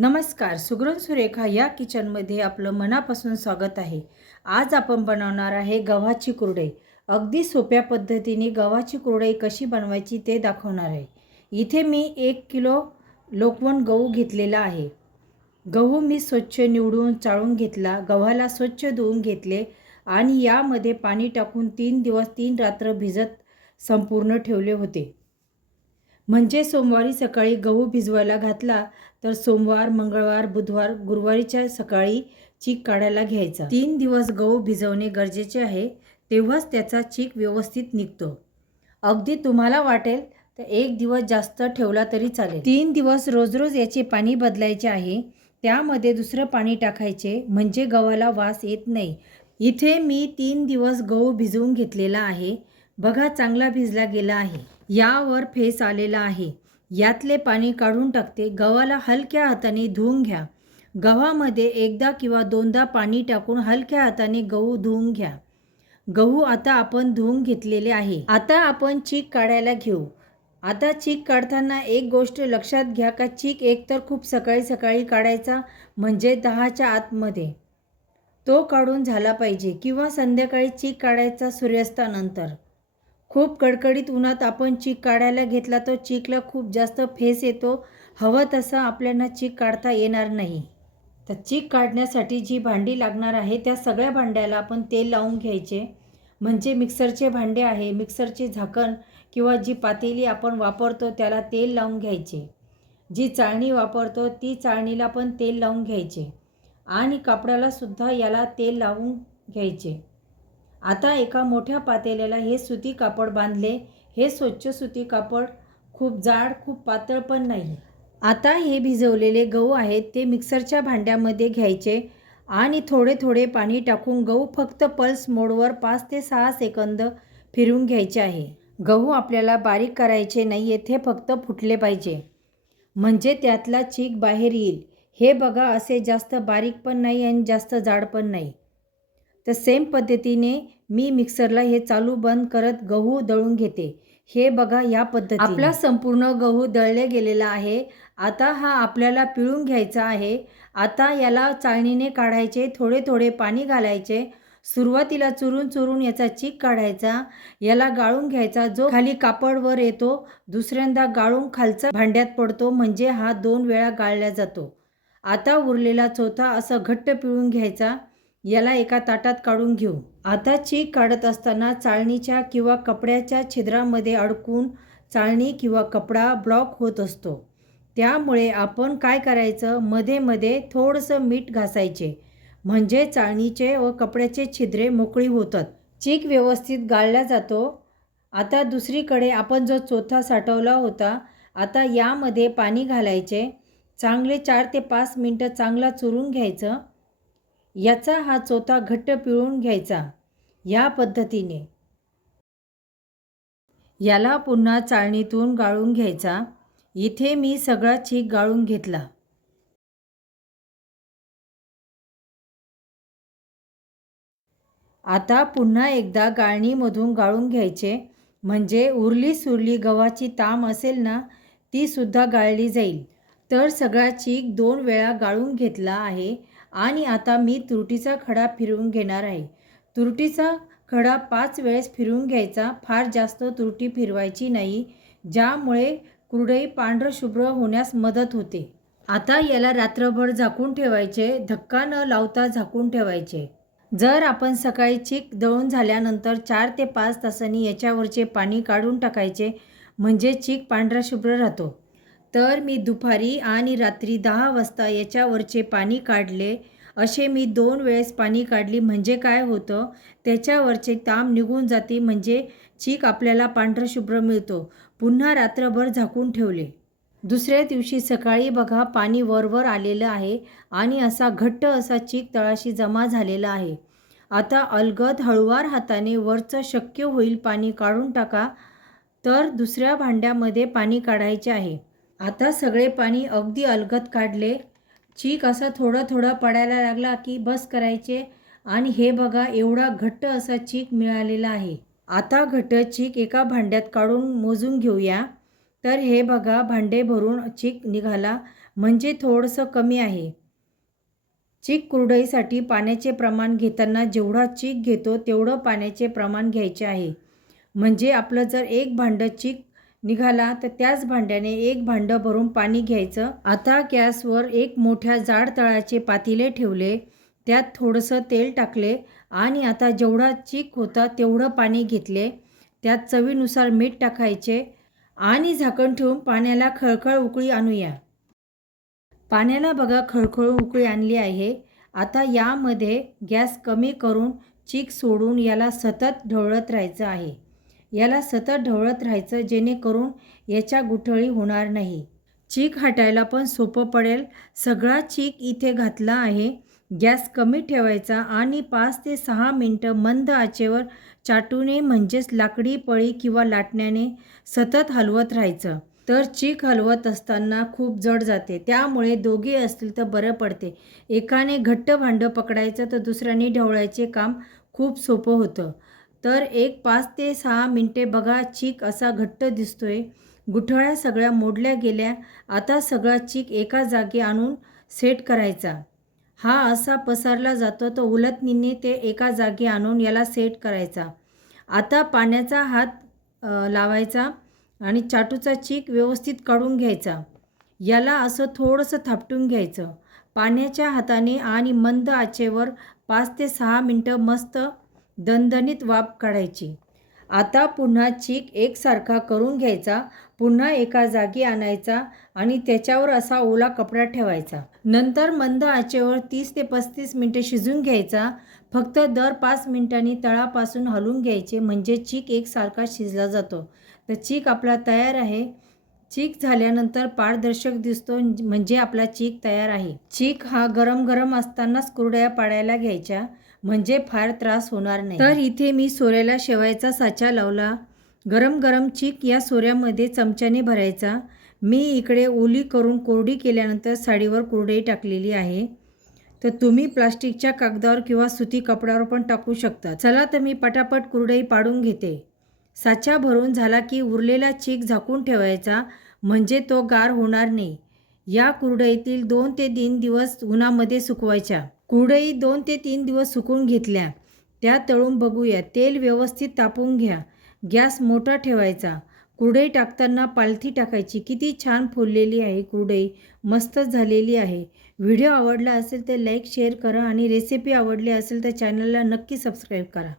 नमस्कार सुगरण सुरेखा या किचनमध्ये आपलं मनापासून स्वागत आहे. आज आपण बनवणार आहे गव्हाची कुरडई. अगदी सोप्या पद्धतीने गव्हाची कुरडई कशी बनवायची ते दाखवणार आहे. इथे मी एक किलो लोकवण गहू घेतलेला आहे. गहू मी स्वच्छ निवडून चाळून घेतला. गव्हाला स्वच्छ धुवून घेतले आणि यामध्ये पाणी टाकून तीन दिवस तीन रात्र भिजत संपूर्ण ठेवले होते. म्हणजे सोमवारी सकाळी गहू भिजवायला घातला तर सोमवार मंगळवार बुधवार गुरुवारीच्या सकाळी चीक काढायला घ्यायचा. तीन दिवस गहू भिजवणे गरजेचे आहे तेव्हाच त्याचा चीक व्यवस्थित निघतो. अगदी तुम्हाला वाटेल तर एक दिवस जास्त ठेवला तरी चालेल. तीन दिवस रोज रोज याचे पाणी बदलायचे आहे त्यामध्ये दुसरं पाणी टाकायचे म्हणजे गव्हाला वास येत नाही. इथे मी तीन दिवस गहू भिजवून घेतलेला आहे बघा चांगला भिजला गेला आहे. यावर फेस आलेला आहे. यातले पाणी काढून टाकते. गव्हाला हलक्या हाताने धुवून घ्या. गव्हामध्ये एकदा किंवा दोनदा पाणी टाकून हलक्या हाताने गहू धुवून घ्या. गहू आता आपण धुवून घेतलेले आहे. आता आपण चीक काढायला घेऊ. आता चीक काढताना एक गोष्ट लक्षात घ्या का चीक एकतर खूप सकाळी सकाळी काढायचा म्हणजे दहाच्या आतमध्ये. तो काढून झाला पाहिजे किंवा संध्याकाळी चीक काढायचा सूर्यास्तानंतर. खूप कडकडीत उन्हात आपण चीक काढायला घेतला तर चीकला खूप जास्त फेस येतो. हवं तसं आपल्याला चीक काढता येणार नाही. तर चीक काढण्यासाठी जी भांडी लागणार आहे त्या सगळ्या भांड्याला आपण तेल लावून घ्यायचे. म्हणजे मिक्सरचे भांडे आहे मिक्सरचे झाकण किंवा जी पातेली आपण वापरतो त्याला तेल लावून घ्यायचे. जी चाळणी वापरतो ती चाळणीला पण तेल लावून घ्यायचे. आणि कापडालासुद्धा याला तेल लावून घ्यायचे. आता एका मोठ्या पातेल्याला हे सुती कापड बांधले. हे स्वच्छ सुती कापड खूप जाड खूप पातळ पण नाही. आता हे भिजवलेले गहू आहेत ते मिक्सरच्या भांड्यामध्ये घ्यायचे आणि थोडे थोडे पाणी टाकून गहू फक्त पल्स मोडवर पाच ते सहा सेकंद फिरवून घ्यायचे आहे. गहू आपल्याला बारीक करायचे नाही येथे फक्त फुटले पाहिजे. म्हणजे त्यातला चीक बाहेर येईल. हे बघा असे जास्त बारीक पण नाही आणि जास्त जाड पण नाही. तर सेम पद्धतीने मी मिक्सरला हे चालू बंद करत गहू दळून घेते. हे बघा या पद्धती आपला संपूर्ण गहू दळले गेलेला आहे. आता हा आपल्याला पिळून घ्यायचा आहे. आता याला चाळणीने काढायचे थोडे थोडे पाणी घालायचे. सुरुवातीला चुरून चुरून याचा चीक काढायचा. याला गाळून घ्यायचा. जो खाली कापडवर येतो दुसऱ्यांदा गाळून खालचा भांड्यात पडतो म्हणजे हा दोन वेळा गाळला जातो. आता उरलेला चौथा असं घट्ट पिळून घ्यायचा. याला एका ताटात काढून घेऊ. आता चीक काढत असताना चाळणीच्या किंवा कपड्याच्या छिद्रामध्ये अडकून चाळणी किंवा कपडा ब्लॉक होत असतो. त्यामुळे आपण काय करायचं? मध्ये मध्ये थोडंसं मीठ घासायचे. म्हणजे चाळणीचे व कपड्याचे छिद्रे मोकळी होतात. चीक व्यवस्थित गाळला जातो. आता दुसरीकडे आपण जो चोथा साठवला होता आता यामध्ये पाणी घालायचे. चांगले चार ते पाच मिनटं चांगला चुरून घ्यायचं. याचा हा चोथा घट्ट पिळून घ्यायचा. या पद्धतीने. याला पुन्हा चाळणीतून गाळून घ्यायचा. इथे मी सगळा चीक गाळून घेतला. आता पुन्हा एकदा गाळणीमधून गाळून घ्यायचे. म्हणजे उरली सुरली गव्हाची ताम असेल ना ती सुद्धा गाळली जाईल. तर सगळा चीक दोन वेळा गाळून घेतला आहे. आणि आता मी तुरटीचा खडा फिरवून घेणार आहे. तुरटीचा खडा पाच वेळेस फिरवून घ्यायचा. फार जास्त तुरटी फिरवायची नाही ज्यामुळे कुरडई पांढरं शुभ्र होण्यास मदत होते. आता याला रात्रभर झाकून ठेवायचे धक्का न लावता झाकून ठेवायचे. जर आपण सकाळी चीक दळून झाल्यानंतर चार ते पाच तासांनी याच्यावरचे पाणी काढून टाकायचे म्हणजे चीक पांढरा शुभ्र राहतो. तर मी दुपारी आणि रात्री दहा वाजता याच्यावरचे पाणी काढले. असे मी दोन वेळेस पाणी काढली. म्हणजे काय होतं? त्याच्यावरचे ताम निघून जाते. म्हणजे चीक आपल्याला पांढरं शुभ्र मिळतो. पुन्हा रात्रभर झाकून ठेवले. दुसऱ्या दिवशी सकाळी बघा पाणी वरवर आलेलं आहे आणि असा घट्ट असा चीक तळाशी जमा झालेला आहे. आता अलगद हळुवार हाताने वरचं शक्य होईल पाणी काढून टाका. तर दुसऱ्या भांड्यामध्ये पाणी काढायचे आहे. आता सगळे पाणी अगदी अलगत काढले. चीक असा थोडा थोडा पडायला लागला की बस करायचे. आणि हे बघा एवढा घट्ट असा चीक मिळालेला आहे. आता घट्ट चीक एका भांड्यात काढून मोजून घेऊया. तर हे बघा भांडे भरून चीक निघाला. म्हणजे थोडंसं कमी आहे. चीक कुरडईसाठी पाण्याचे प्रमाण घेताना जेवढा चीक घेतो तेवढं पाण्याचे प्रमाण घ्यायचे आहे. म्हणजे आपलं जर एक भांडं चीक निघाला तर त्याच भांड्याने एक भांडं भरून पाणी घ्यायचं. आता गॅसवर एक मोठ्या जाड तळाचे पातीले ठेवले. त्यात थोडंसं तेल टाकले आणि आता जेवढा चीक होता तेवढं पाणी घेतले. त्यात चवीनुसार मीठ टाकायचे आणि झाकण ठेवून पाण्याला खळखळ उकळी आणूया. पाण्याला बघा खळखळ उकळी आणली आहे. आता यामध्ये गॅस कमी करून चीक सोडून याला सतत ढवळत राहायचं आहे. याला सतत ढवळत राहायचं जेणेकरून याच्या गुठळी होणार नाही. चीक हटायला पण सोपं पडेल. सगळा चीक इथे घातला आहे. गॅस कमी ठेवायचा आणि पाच ते सहा मिनटं मंद आचेवर चाटूने म्हणजेच लाकडी पळी किंवा लाटण्याने सतत हलवत राहायचं. तर चीक हलवत असताना खूप जड जाते. त्यामुळे दोघे असतील तर बरं पडते. एकाने घट्ट भांडं पकडायचं तर दुसऱ्याने ढवळायचे काम खूप सोपं होतं. तर एक पाच ते सहा मिनटे बघा चीक असा घट्ट दिसतोय. गुठळ्या सगळ्या मोडल्या गेल्या. आता सगळा चीक एका जागी आणून सेट करायचा. हा असा पसरला जातो तो उलटणीने ते एका जागी आणून याला सेट करायचा. आता पाण्याचा हात लावायचा आणि चाटूचा चीक व्यवस्थित काढून घ्यायचा. याला असं थोडंसं थापटून घ्यायचं. पाण्याच्या हाताने आणि मंद आचेवर पाच ते सहा मिनटं मस्त दणदणीत वाफ काढायची. आता पुन्हा चीक एकसारखा करून घ्यायचा पुन्हा एका जागी आणायचा आणि त्याच्यावर असा ओला कपडा ठेवायचा. नंतर मंद आचेवर तीस ते पस्तीस मिनटे शिजून घ्यायचा. फक्त दर पाच मिनिटांनी तळापासून हलवून घ्यायचे म्हणजे चीक एकसारखा शिजला जातो. तर चीक आपला तयार आहे. चीक झाल्यानंतर पारदर्शक दिसतो म्हणजे आपला चीक तयार आहे. चीक हा गरम गरम असतानाच कुरड्या पाडायला घ्यायच्या. म्हणजे फार त्रास होणार नाही. तर इथे मी सोऱ्याला शेवायचा साचा लावला. गरम गरम चीक या सोऱ्यामध्ये चमच्याने भरायचा. मी इकडे ओली करून कोरडी केल्यानंतर साडीवर कुरडई टाकलेली आहे. तर तुम्ही प्लास्टिकच्या कागदावर किंवा सुती कपड्यावर पण टाकू शकता. चला तर मी पटापट कुरडई पाडून घेते. साचा भरून झाला की उरलेला चीक झाकून ठेवायचा. म्हणजे तो गार होणार नाही. या कुरडईतील दोन ते तीन दिवस उन्हामध्ये सुकवायच्या. कुरडई दोन ते तीन दिवस सुकून घेतल्या. त्या तळून बघूया. तेल व्यवस्थित तापून घ्या. गॅस मोठा ठेवायचा. कुरडई टाकताना पालथी टाकायची. किती छान फुललेली आहे कुरडई मस्त झालेली आहे. व्हिडिओ आवडला असेल तर लाईक शेअर करा आणि रेसिपी आवडली असेल तर चॅनलला नक्की सबस्क्राईब करा.